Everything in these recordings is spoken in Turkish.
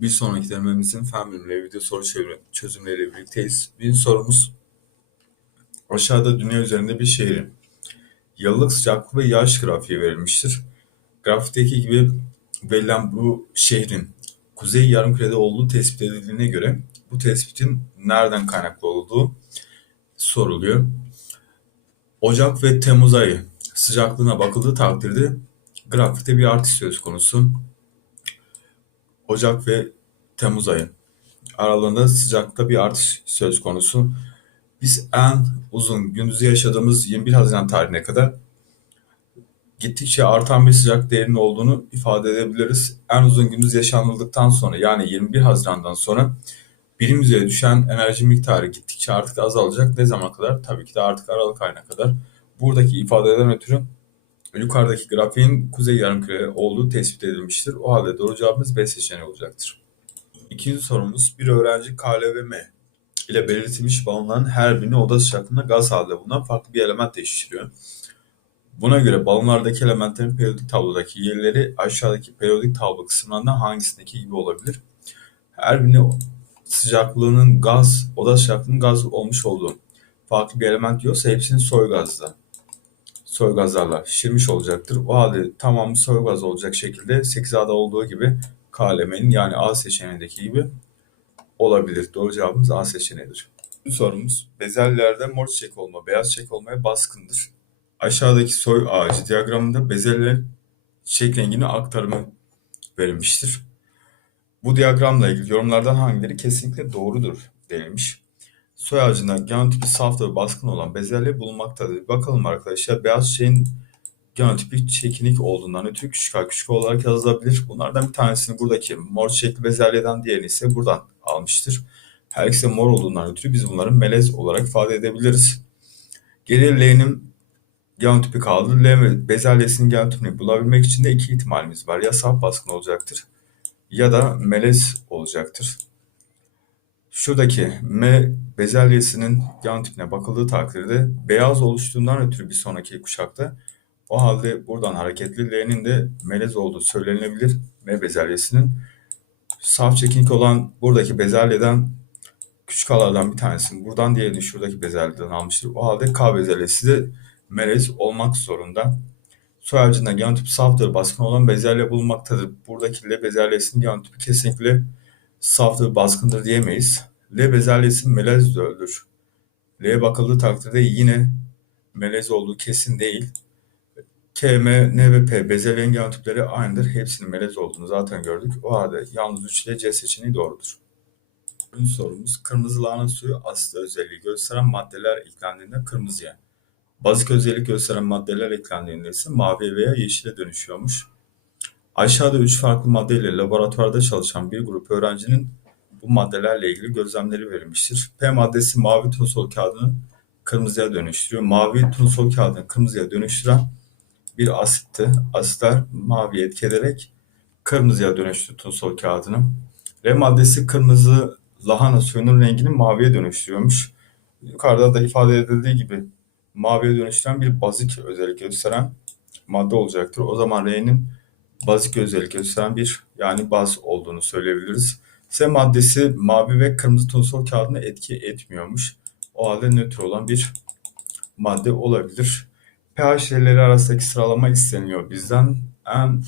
Bir sonraki denememizin fen bilimleri video soru çözümleriyle birlikteyiz. Bir sorumuz aşağıda dünya üzerinde bir şehrin yıllık sıcaklık ve yağış grafiği verilmiştir. Grafikteki gibi verilen bu şehrin kuzey yarımkürede olduğu tespit edildiğine göre bu tespitin nereden kaynaklı olduğu soruluyor. Ocak ve Temmuz ayı sıcaklığına bakıldığı takdirde grafikte bir artış söz konusu. Ocak ve Temmuz ayı aralığında sıcaklıkta bir artış söz konusu. Biz en uzun gündüzü yaşadığımız 21 Haziran tarihine kadar gittikçe artan bir sıcak değerinin olduğunu ifade edebiliriz. En uzun gündüz yaşanıldıktan sonra yani 21 Haziran'dan sonra birim yüzeye düşen enerji miktarı gittikçe artık azalacak. Ne zaman kadar? Tabii ki de artık Aralık ayına kadar. Buradaki ifadeden ötürü yukarıdaki grafiğin kuzey yarımküre olduğu tespit edilmiştir. O halde doğru cevabımız B seçeneği olacaktır. İkinci sorumuz bir öğrenci K, L ve M ile belirtilmiş balonların her birini oda sıcaklığında gaz halinde bulunan farklı bir element değiştiriyor. Buna göre balonlardaki elementlerin periyodik tablodaki yerleri aşağıdaki periyodik tablo kısımlarından hangisindeki gibi olabilir? Her birini sıcaklığının gaz, oda sıcaklığının gaz olmuş olduğu farklı bir element diyorsa hepsini soy gazla, soy gazlarla şişirmiş olacaktır. O halde tamamı soy gaz olacak şekilde 8A'da olduğu gibi KLM'nin yani A seçeneğindeki gibi olabilir. Doğru cevabımız A seçeneğidir. Bu sorumuz bezelyelerde mor çiçek olma, beyaz çiçek olmaya baskındır. Aşağıdaki soy ağacı diyagramında bezelye çiçek rengini aktarımı verilmiştir. Bu diyagramla ilgili yorumlardan hangileri kesinlikle doğrudur denilmiş. Soy ağacında genotipi saf ve baskın olan bezelye bulunmaktadır. Bakalım arkadaşlar beyaz çiçeğin genotipi çekinik olduğundan ötürü küçük a küçük olarak yazılabilir. Bunlardan bir tanesini buradaki mor çiçekli bezelyeden diğerini ise buradan almıştır. Her ikisi mor olduğundan ötürü biz bunları melez olarak ifade edebiliriz. Geriye L'nin genotipi kaldı. L bezelyesinin genotipini bulabilmek için de iki ihtimalimiz var. Ya saf baskın olacaktır ya da melez olacaktır. Şuradaki M bezelyesinin genotipine bakıldığı takdirde beyaz oluştuğundan ötürü bir sonraki kuşakta o halde buradan hareketli L'nin de melez olduğu söylenilebilir M bezelyesinin. Saf çekinik olan buradaki bezelyeden küçük alardan bir tanesini buradan diğerini şuradaki bezelyeden almıştır. O halde K bezelyesi de melez olmak zorunda. Soy ağacında genotip saftır, baskın olan bezelye bulunmaktadır. Buradaki L bezelyesinin genotipi kesinlikle saftır, baskındır diyemeyiz. L bezelyesi melez öldür. L'ye bakıldığı takdirde yine melez olduğu kesin değil. K, M, N ve P bezelyenin genotipleri aynıdır. Hepsinin melez olduğunu zaten gördük. O halde yalnız 3 ile C seçeneği doğrudur. Ön sorumuz kırmızı lahana suyu asit özelliği gösteren maddeler eklendiğinde kırmızıya. Bazik özellik gösteren maddeler eklendiğinde ise mavi veya yeşile dönüşüyormuş. Aşağıda üç farklı maddeyle laboratuvarda çalışan bir grup öğrencinin bu maddelerle ilgili gözlemleri verilmiştir. P maddesi mavi tonsol kağıdını kırmızıya dönüştürüyor. Mavi tonsol kağıdını kırmızıya dönüştüren bir asitti. Asitler mavi etki ederek kırmızıya dönüştü tonsol kağıdını. R maddesi kırmızı lahana suyunun rengini maviye dönüştürüyormuş. Yukarıda da ifade edildiği gibi maviye dönüştüren bir bazik özellik gösteren madde olacaktır. O zaman R'nin bazik özellik gösteren bir yani baz olduğunu söyleyebiliriz. S maddesi mavi ve kırmızı tonsol kağıdına etki etmiyormuş. O halde nötr olan bir madde olabilir. pH değerleri arasındaki sıralama isteniyor bizden. En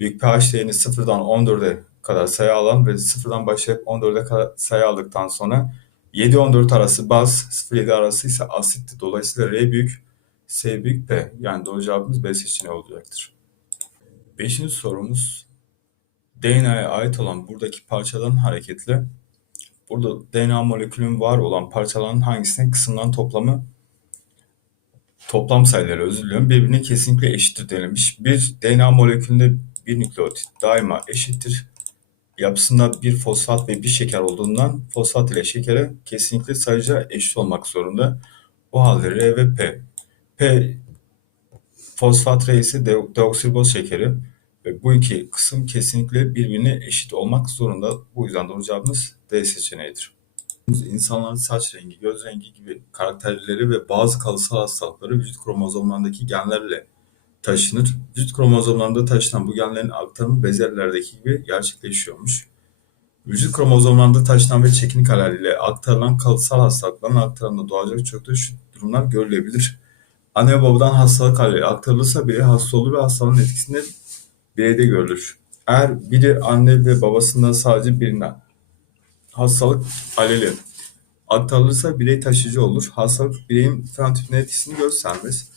büyük pH değerini 0'dan 14'e kadar sayı alan ve 0'dan başlayıp 14'e kadar sayı aldıktan sonra 7-14 arası baz, 0-7 arası ise asitti. Dolayısıyla R büyük, S büyük P. Yani doğru cevabımız B seçeneği olacaktır. Beşinci sorumuz DNA'ya ait olan buradaki parçaların hareketle burada DNA molekülün var olan parçaların hangisinin kısımların toplamı toplam sayıları özür diliyorum birbirine kesinlikle eşittir denilmiş. Bir DNA molekülünde bir nükleotit daima eşittir. Yapısında bir fosfat ve bir şeker olduğundan fosfat ile şekere kesinlikle sayıca eşit olmak zorunda. O halde R ve P. P fosfat R ise deoksiriboz şekeri ve bu iki kısım kesinlikle birbirine eşit olmak zorunda. Bu yüzden doğru cevabımız D seçeneğidir. İnsanların saç rengi, göz rengi gibi karakterleri ve bazı kalıtsal hastalıkları vücut kromozomlarındaki genlerle taşınır. Vücut kromozomlarında taşınan bu genlerin aktarımı bezelyelerdeki gibi gerçekleşiyormuş. Vücut kromozomlarında taşınan ve çekinik hallerle aktarılan kalıtsal hastalıkların aktarımında doğacak çoktur şu durumlar görülebilir. Anne babadan hastalık halleri aktarılırsa biri hasta olur ve hastalığın etkisinde bireyde görülür. Eğer biri anne ve babasından sadece birinden hastalık aleli aktarılırsa birey taşıyıcı olur. Hastalık bireyin fenotipine etkisini göstermez.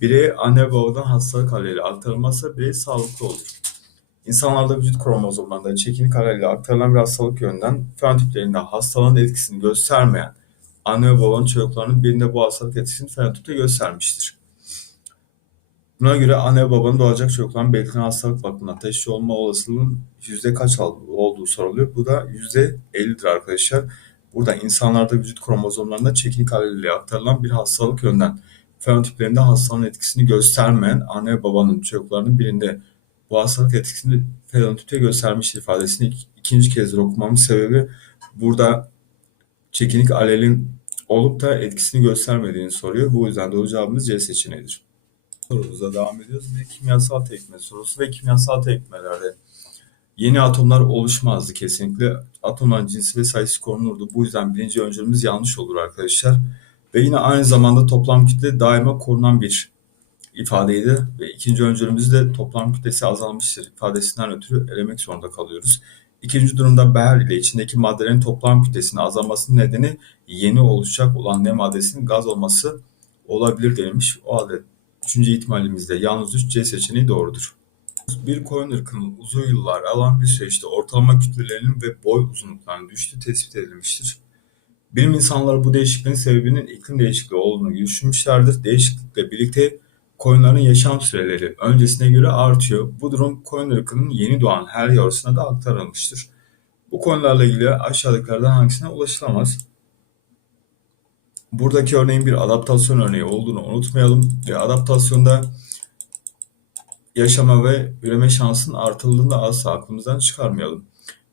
Bireye anne babadan hastalık aleli aktarılmazsa birey sağlıklı olur. İnsanlarda vücut kromozomlarında çekinik aleli aktarılan bir hastalık yönünden fenotiplerinde hastalığın etkisini göstermeyen anne ve babanın çocuklarının birinde bu hastalık etkisini fenotipte göstermiştir. Buna göre anne ve babanın doğacak çocukların belirtilen hastalık bakımından taşıcı olma olasılığının yüzde kaç olduğu soruluyor. Bu da yüzde 50'dir arkadaşlar. Burada insanlarda vücut kromozomlarında çekinik haliyle aktarılan bir hastalık yönden fenotiplerinde hastalığın etkisini göstermeyen anne ve babanın çocuklarının birinde bu hastalık etkisini fenotipte göstermiştir ifadesini ikinci kez okumamın sebebi burada çekinik alelin olup da etkisini göstermediğini soruyor. Bu yüzden doğru cevabımız C seçeneğidir. Sorumuza devam ediyoruz. Bir kimyasal tekme sorusu ve kimyasal tekmelerde yeni atomlar oluşmazdı kesinlikle. Atomların cinsi ve sayısı korunurdu. Bu yüzden birinci öncülümüz yanlış olur arkadaşlar. Ve yine aynı zamanda toplam kütle daima korunan bir ifadeydi. Ve ikinci öncülümüz de toplam kütlesi azalmıştır ifadesinden ötürü elemek zorunda kalıyoruz. İkinci durumda Beher ile içindeki maddelerin toplam kütlesinin azalmasının nedeni yeni oluşacak olan ne maddesinin gaz olması olabilir denilmiş. O halde üçüncü ihtimalimizde yalnız 3 C seçeneği doğrudur. Bir koyun ırkının uzun yıllar alan bir süreçte ortalama kütlelerinin ve boy uzunluklarının düştüğü tespit edilmiştir. Bilim insanları bu değişikliğin sebebinin iklim değişikliği olduğunu düşünmüşlerdir. Değişiklikle birlikte koyunların yaşam süreleri öncesine göre artıyor. Bu durum koyun ırkının yeni doğan her yavrusuna da aktarılmıştır. Bu konularla ilgili aşağıdakilerden hangisine ulaşılamaz? Buradaki örneğin bir adaptasyon örneği olduğunu unutmayalım ve adaptasyonda yaşama ve üreme şansının artıldığını da asla aklımızdan çıkarmayalım.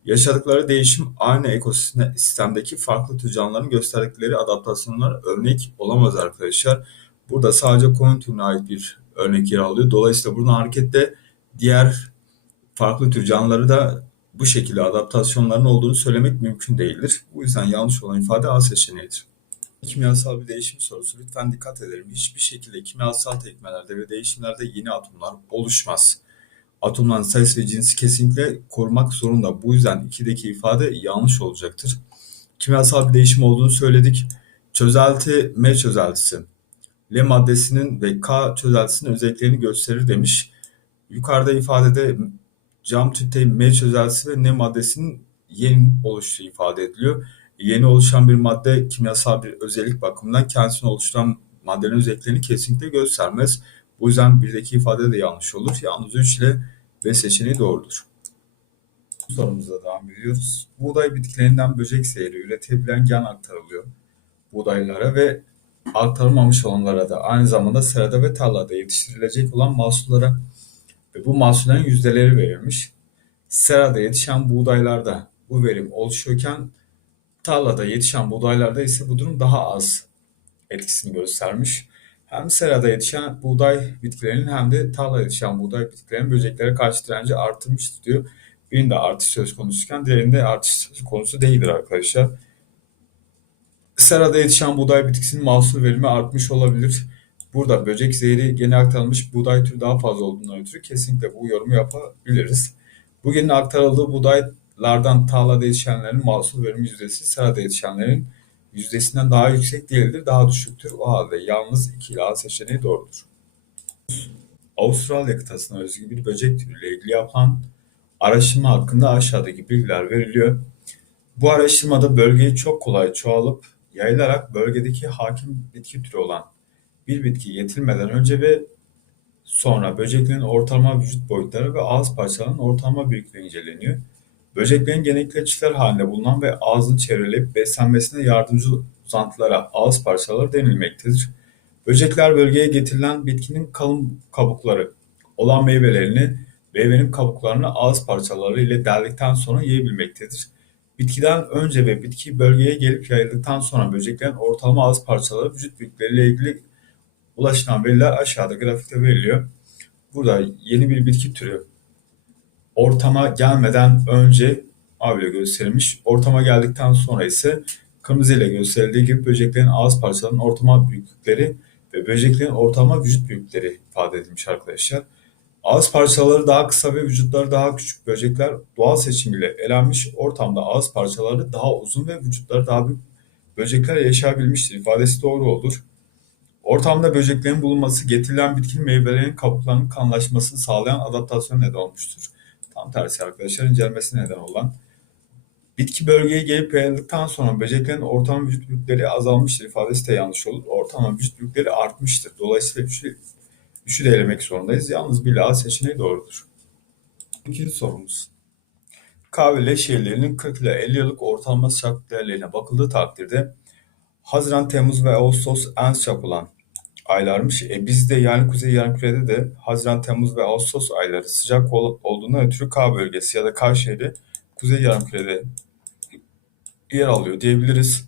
Yaşadıkları değişim aynı ekosistemdeki farklı tür canlıların gösterdikleri adaptasyonlar örnek olamaz arkadaşlar. Burada sadece koyun türüne ait bir örnek yer alıyor. Dolayısıyla buradan hareketle diğer farklı tür canlıları da bu şekilde adaptasyonların olduğunu söylemek mümkün değildir. Bu yüzden yanlış olan ifade A seçeneğidir. Kimyasal bir değişim sorusu. Lütfen dikkat edelim. Hiçbir şekilde kimyasal tekmelerde ve değişimlerde yeni atomlar oluşmaz. Atomların sayısı ve cinsi kesinlikle korumak zorunda. Bu yüzden 2'deki ifade yanlış olacaktır. Kimyasal bir değişim olduğunu söyledik. Çözelti M çözeltisi. L maddesinin ve K çözeltisinin özelliklerini gösterir demiş. Yukarıda ifadede cam tüpte M çözeltisi ve N maddesinin yeni oluştuğu ifade ediliyor. Yeni oluşan bir madde kimyasal bir özellik bakımından kendisini oluşturan maddenin özelliklerini kesinlikle göstermez. Bu yüzden birdeki ifade de yanlış olur. Yalnız 3 ile B seçeneği doğrudur. Bu sorumuza devam ediyoruz. Buğday bitkilerinden böcek seyri üretebilen gen aktarılıyor buğdaylara ve aktarılmamış olanlara da aynı zamanda serada ve tarlada yetiştirilecek olan mahsullara ve bu mahsullerin yüzdeleri verilmiş. Serada yetişen buğdaylarda bu verim oluşuyorken tarlada yetişen buğdaylarda ise bu durum daha az etkisini göstermiş. Hem serada yetişen buğday bitkilerinin hem de tarlada yetişen buğday bitkilerinin böceklere karşı direnci artırmıştır diyor. Birinde artış söz konusuyken diğerinde artış konusu değildir arkadaşlar. Serada yetişen buğday bitkisinin mahsul verimi artmış olabilir. Burada böcek zehri gene aktarılmış buğday türü daha fazla olduğundan ötürü kesinlikle bu yorumu yapabiliriz. Bu genin aktarıldığı buğdaylardan tarlada yetişenlerin mahsul verimi yüzdesi serada yetişenlerin yüzdesinden daha yüksek değildir, daha düşüktür. O halde yalnız 2 ile A seçeneği doğrudur. Avustralya kıtasına özgü bir böcek türüyle ilgili yapılan araştırma hakkında aşağıdaki bilgiler veriliyor. Bu araştırmada bölgeyi çok kolay çoğalıp yayılarak bölgedeki hakim bitki türü olan bir bitki getirmeden önce ve sonra böceklerin ortalama vücut boyutları ve ağız parçalarının ortalama büyüklüğü inceleniyor. Böceklerin genellikle çiftler halinde bulunan ve ağzını çevreleyip beslenmesine yardımcı uzantılara ağız parçaları denilmektedir. Böcekler bölgeye getirilen bitkinin kalın kabukları olan meyvelerini meyvenin kabuklarını ağız parçaları ile deldikten sonra yiyebilmektedir. Bitkiden önce ve bitki bölgeye gelip yayıldıktan sonra böceklerin ortalama ağız parçaları vücut büyüklükleriyle ilgili ulaşılan veriler aşağıda grafikte veriliyor. Burada yeni bir bitki türü ortama gelmeden önce mavi ile gösterilmiş. Ortama geldikten sonra ise kırmızı ile gösterildiği gibi böceklerin ağız parçalarının ortama büyüklükleri ve böceklerin ortama vücut büyüklükleri ifade edilmiş arkadaşlar. Ağız parçaları daha kısa ve vücutları daha küçük böcekler doğal seçim ile elenmiş ortamda ağız parçaları daha uzun ve vücutları daha büyük böcekler yaşayabilmiştir ifadesi doğru olur. Ortamda böceklerin bulunması getirilen bitkinin meyvelerin kabuklarının kanlaşmasını sağlayan adaptasyon neden olmuştur. Tam tersi arkadaşlar incelemesi neden olan. Bitki bölgeye gelip yayıldıktan sonra böceklerin ortalama vücut büyükleri azalmıştır ifadesi de yanlış olur. Ortalama vücut büyükleri artmıştır. Dolayısıyla üçü, üçü de elemek zorundayız. Yalnız bir A seçeneği doğrudur. İkinci sorumuz. Kahve şehirlerinin 40 ile 50 yıllık ortalama sıcaklık değerlerine bakıldığı takdirde Haziran, Temmuz ve Ağustos en sıcak olan aylarmış. E bizde yani Kuzey Yarımküre'de de Haziran, Temmuz ve Ağustos ayları sıcak ol, olduğundan ötürü K bölgesi ya da K şehri Kuzey Yarımküre'de yer alıyor diyebiliriz.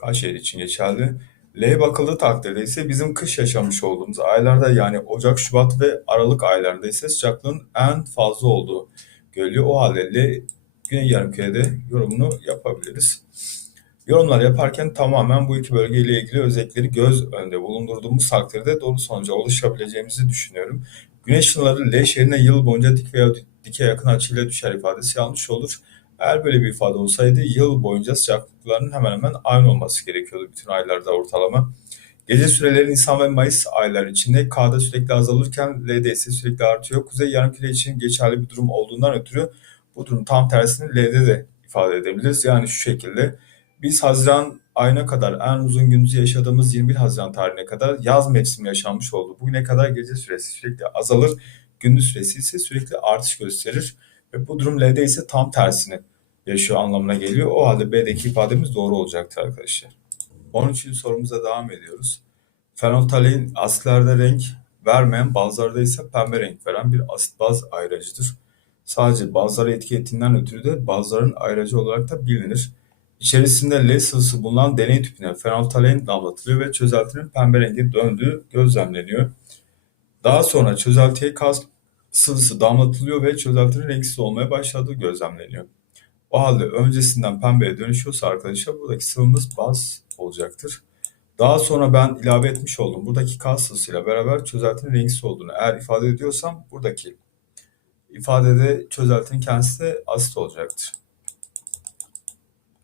K için geçerli. L'ye bakıldığı takdirde ise bizim kış yaşamış olduğumuz aylarda yani Ocak, Şubat ve Aralık aylarında ise sıcaklığın en fazla olduğu görülüyor. O halde L Güney Yarımküre'de yorumunu yapabiliriz. Yorumlar yaparken tamamen bu iki bölgeyle ilgili özellikleri göz önünde bulundurduğumuz takdirde doğru sonuca ulaşabileceğimizi düşünüyorum. Güneş ışınları L şehrine yıl boyunca dik veya dike yakın açıyla düşer ifadesi yanlış olur. Eğer böyle bir ifade olsaydı yıl boyunca sıcaklıkların hemen hemen aynı olması gerekiyordu bütün aylarda ortalama. Gece süreleri Nisan ve Mayıs ayları içinde K'da sürekli azalırken L'de ise sürekli artıyor. Kuzey yarımküre için geçerli bir durum olduğundan ötürü bu durum tam tersini L'de de ifade edebiliriz. Yani şu şekilde biz Haziran ayına kadar en uzun gündüzü yaşadığımız 21 Haziran tarihine kadar yaz mevsimi yaşanmış oldu. Bugüne kadar gece süresi sürekli azalır, gündüz süresi ise sürekli artış gösterir. Ve bu durum L'de ise tam tersini yaşıyor anlamına geliyor. O halde B'deki ifademiz doğru olacaktır arkadaşlar. 13. sorumuza devam ediyoruz. Fenolftalein asitlerde renk vermeyen, bazılarda ise pembe renk veren bir asit baz ayracıdır. Sadece bazıları etki ettiğinden ötürü de bazıların ayracı olarak da bilinir. İçerisinde L sıvısı bulunan deney tüpüne fenolftalein damlatılıyor ve çözeltinin pembe rengi döndüğü gözlemleniyor. Daha sonra çözeltiye K sıvısı damlatılıyor ve çözeltinin renksiz olmaya başladığı gözlemleniyor. O halde öncesinden pembeye dönüşüyorsa arkadaşlar buradaki sıvımız baz olacaktır. Daha sonra ben ilave etmiş oldum. Buradaki K sıvısıyla beraber çözeltinin renksiz olduğunu eğer ifade ediyorsam buradaki ifadede çözeltinin kendisi de asit olacaktır.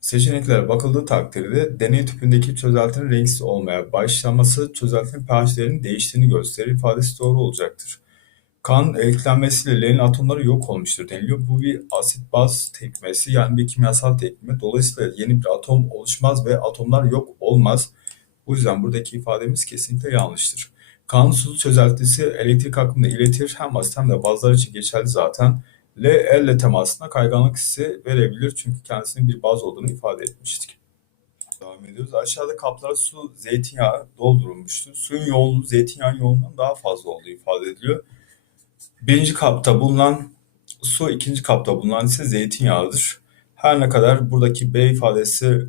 Seçeneklere bakıldığı takdirde deney tüpündeki çözeltinin renksiz olmaya başlaması çözeltinin pH değerinin değiştiğini gösterir ifadesi doğru olacaktır. Kan eklenmesiyle L'nin atomları yok olmuştur deniliyor. Bu bir asit baz tepkimesi yani bir kimyasal tepkime. Dolayısıyla yeni bir atom oluşmaz ve atomlar yok olmaz. Bu yüzden buradaki ifademiz kesinlikle yanlıştır. Kan sulu çözeltisi elektrik akımını iletir. Hem asit hem de bazılar için geçerli zaten. L elle temasına kayganlık hissi verebilir çünkü kendisinin bir baz olduğunu ifade etmiştik. Devam ediyoruz. Aşağıda kaplara su, zeytinyağı doldurulmuştu. Suyun yoğunluğu zeytinyağı yoğunluğundan daha fazla olduğu ifade ediliyor. Birinci kapta bulunan su, ikinci kapta bulunan ise zeytinyağıdır. Her ne kadar buradaki B ifadesi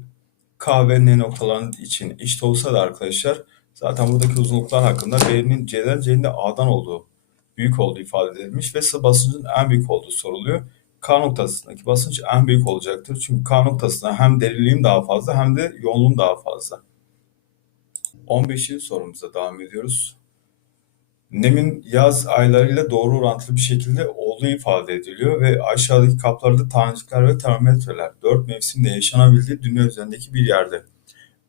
K ve N noktalarının için eşit olsa da arkadaşlar zaten buradaki uzunluklar hakkında B'nin C'den C'nin de A'dan olduğu büyük olduğu ifade edilmiş ve ısı basıncın en büyük olduğu soruluyor. K noktasındaki basınç en büyük olacaktır. Çünkü K noktasında hem derinliğim daha fazla hem de yoğunluğum daha fazla. 15. sorumuza devam ediyoruz. Nemin yaz aylarıyla doğru orantılı bir şekilde olduğu ifade ediliyor ve aşağıdaki kaplarda tanecikler ve termometreler dört mevsimde yaşanabildiği dünya üzerindeki bir yerde.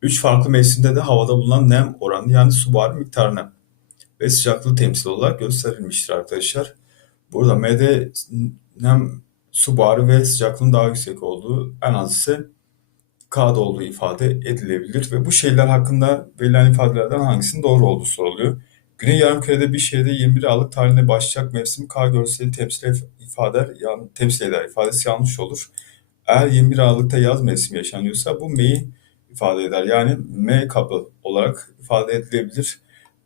Üç farklı mevsimde de havada bulunan nem oranı yani su buharı miktarına ve sıcaklığı temsil olarak gösterilmiştir arkadaşlar. Burada M'de nem su buharı ve sıcaklığın daha yüksek olduğu en az ise K'da olduğu ifade edilebilir ve bu şeyler hakkında verilen ifadelerden hangisinin doğru olduğu soruluyor. Güney Yarımküre'de bir şehirde 21 Aralık tarihinde başlayacak mevsim K görseli temsil ifade yani temsil eder ifadesi yanlış olur. Eğer 21 Aralık'ta yaz mevsimi yaşanıyorsa bu M'yi ifade eder. Yani M kapı olarak ifade edilebilir.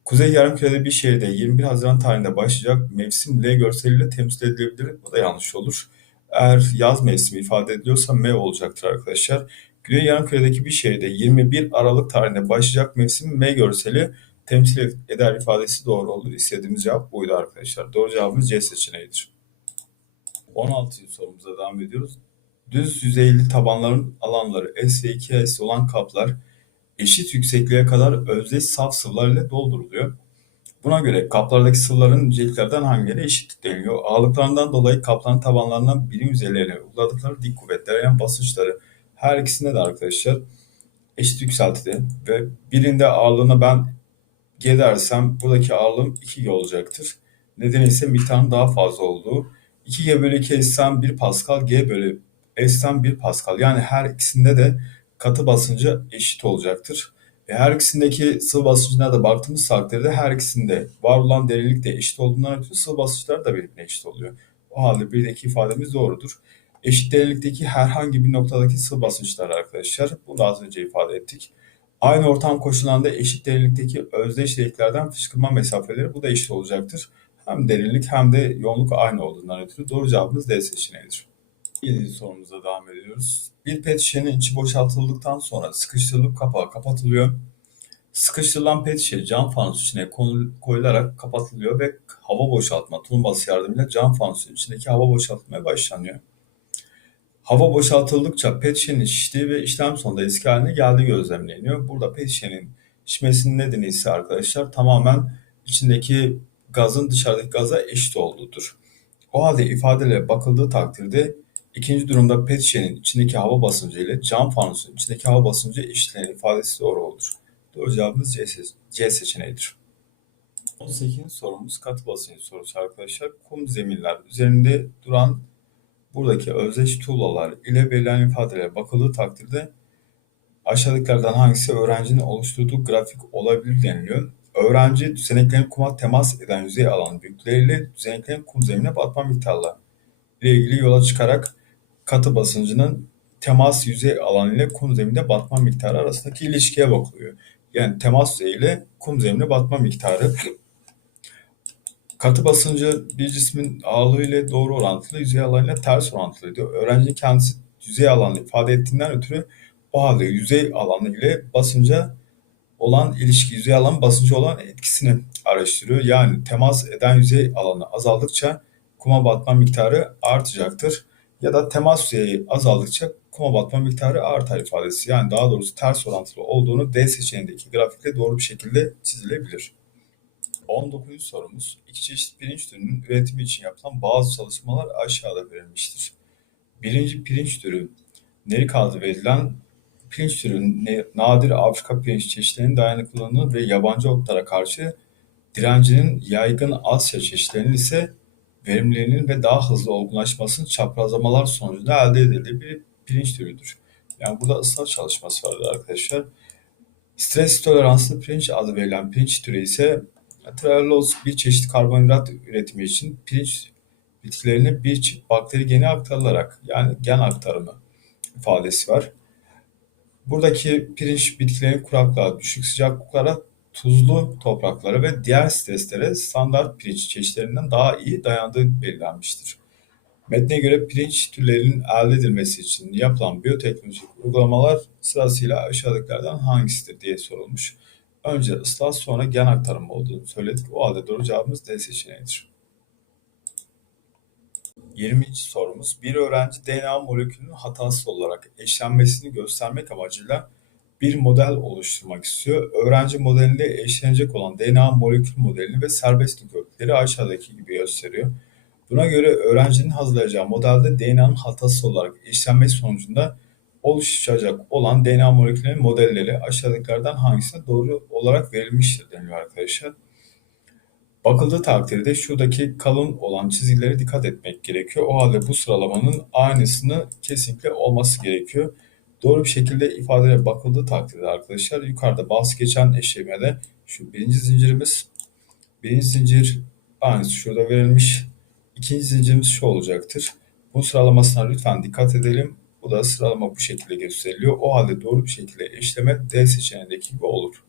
Kuzey Yarımküre'de bir şehirde 21 Haziran tarihinde başlayacak mevsim L görseliyle temsil edilebilir. Bu da yanlış olur. Eğer yaz mevsimi ifade ediliyorsa M olacaktır arkadaşlar. Güney Yarımküre'deki bir şehirde 21 Aralık tarihinde başlayacak mevsim M görseli temsil eder ifadesi doğru olur. İstediğimiz cevap buydu arkadaşlar. Doğru cevabımız C seçeneğidir. 16. sorumuza devam ediyoruz. Düz yüzeyli tabanların alanları S ve 2S olan kaplar eşit yüksekliğe kadar özdeş saf sıvılar ile dolduruluyor. Buna göre kaplardaki sıvıların niceliklerden hangileri eşit deniliyor? Ağırlıklarından dolayı kapların tabanlarından birim yüzeylerine uyguladıkları dik kuvvetler yani basınçları her ikisinde de arkadaşlar eşit yükseltide ve birinde ağırlığına ben G dersem buradaki ağırlığım 2G olacaktır. Nedeni ise miktarın daha fazla olduğu. 2G bölü 2 S'ten 1 Pascal, G bölü S'ten 1 Pascal. Yani her ikisinde de katı basıncı eşit olacaktır. Ve her ikisindeki sıvı basıncına da baktığımız takdirde her ikisinde var olan derinlik de eşit olduğundan ötürü sıvı basınçları da birbirine eşit oluyor. O halde birdeki ifademiz doğrudur. Eşit derinlikteki herhangi bir noktadaki sıvı basınçlar arkadaşlar. Bunu az önce ifade ettik. Aynı ortam koşullarında eşit derinlikteki özdeş deliklerden fışkırma mesafeleri bu da eşit olacaktır. Hem derinlik hem de yoğunluk aynı olduğundan ötürü doğru cevabımız D seçeneğidir. Yedinci sorumuza devam ediyoruz. Bir pet şişenin içi boşaltıldıktan sonra sıkıştırılıp kapağı kapatılıyor. Sıkıştırılan pet şişe cam fanus içine koyularak kapatılıyor ve hava boşaltma turbası yardımıyla cam fanusun içindeki hava boşaltmaya başlanıyor. Hava boşaltıldıkça pet şişenin şiştiği ve işlem sonunda eski haline geldiği gözlemleniyor. Burada pet şişenin şişmesinin nedeni ise arkadaşlar tamamen içindeki gazın dışarıdaki gaza eşit olduğudur. O halde ifadelere bakıldığı takdirde ikinci durumda pet şişenin içindeki hava basıncı ile cam fanusun içindeki hava basıncı eşitlenir ifadesi doğru olur. Doğru cevabımız C, C seçeneğidir. 18. sorumuz katı basıncı sorusu arkadaşlar. Kum zeminler üzerinde duran buradaki özdeş tuğlalar ile verilen ifadelere bakıldığı takdirde aşağıdakilerden hangisi öğrencinin oluşturduğu grafik olabilir deniliyor. Öğrenci düzeneklerin kuma temas eden yüzey alan büyükleriyle düzeneklerin kum zemine batma miktarları ile ilgili yola çıkarak katı basıncının temas yüzey alanı ile kum zemine batma miktarı arasındaki ilişkiye bakılıyor. Yani temas yüzeyi ile kum zemine batma miktarı Katı basıncı bir cismin ağırlığı ile doğru orantılı, yüzey alanıyla ters orantılı diyor. Öğrenci kendisi yüzey alanını ifade ettiğinden ötürü o halde yüzey alanı ile basınca olan ilişki, yüzey alan basıncı olan etkisini araştırıyor. Yani temas eden yüzey alanı azaldıkça kuma batma miktarı artacaktır. Ya da temas yüzeyi azaldıkça kuma batma miktarı artar ifadesi. Yani daha doğrusu ters orantılı olduğunu D seçeneğindeki grafikle doğru bir şekilde çizilebilir. 19. sorumuz, iki çeşit pirinç türünün üretimi için yapılan bazı çalışmalar aşağıda verilmiştir. Birinci pirinç türü, nerik adı verilen pirinç türü nadir Afrika pirinç çeşitlerinin dayanıklılığını ve yabancı otlara karşı direncinin yaygın Asya çeşitlerinin ise verimliliğinin ve daha hızlı olgunlaşmasının çaprazlamalar sonucunda elde edildiği bir pirinç türüdür. Yani burada ıslah çalışması vardır arkadaşlar. Stres toleranslı pirinç adı verilen pirinç türü ise Trehalloz bir çeşit karbonhidrat üretimi için pirinç bitkilerine bir çift bakteri geni aktarılarak yani gen aktarımı ifadesi var. Buradaki pirinç bitkilerin kuraklığa, düşük sıcaklıklara, tuzlu topraklara ve diğer streslere standart pirinç çeşitlerinden daha iyi dayandığı belirlenmiştir. Metne göre pirinç türlerinin elde edilmesi için yapılan biyoteknolojik uygulamalar sırasıyla aşağıdakilerden hangisidir diye sorulmuş. Önce ıslah sonra gen aktarımı olduğunu söyledik. O halde doğru cevabımız D seçeneğidir. 20. sorumuz. Bir öğrenci DNA molekülünün hatasız olarak eşlenmesini göstermek amacıyla bir model oluşturmak istiyor. Öğrenci modelinde eşlenecek olan DNA molekül modelini ve serbestlik ölçüleri aşağıdaki gibi gösteriyor. Buna göre öğrencinin hazırlayacağı modelde DNA'nın hatası olarak eşlenmesi sonucunda oluşacak olan DNA moleküllerinin modelleri aşağıdakilerden hangisine doğru olarak verilmiştir deniyor arkadaşlar. Bakıldığı takdirde şuradaki kalın olan çizgilere dikkat etmek gerekiyor. O halde bu sıralamanın aynısını kesinlikle olması gerekiyor. Doğru bir şekilde ifadelere bakıldığı takdirde arkadaşlar yukarıda bahsi geçen eşlemede şu birinci zincirimiz birinci zincir aynısı şurada verilmiş. İkinci zincirimiz şu olacaktır. Bu sıralamasına lütfen dikkat edelim. Bu da sıralama bu şekilde gösteriliyor. O halde doğru bir şekilde eşleme D seçeneğindeki gibi olur.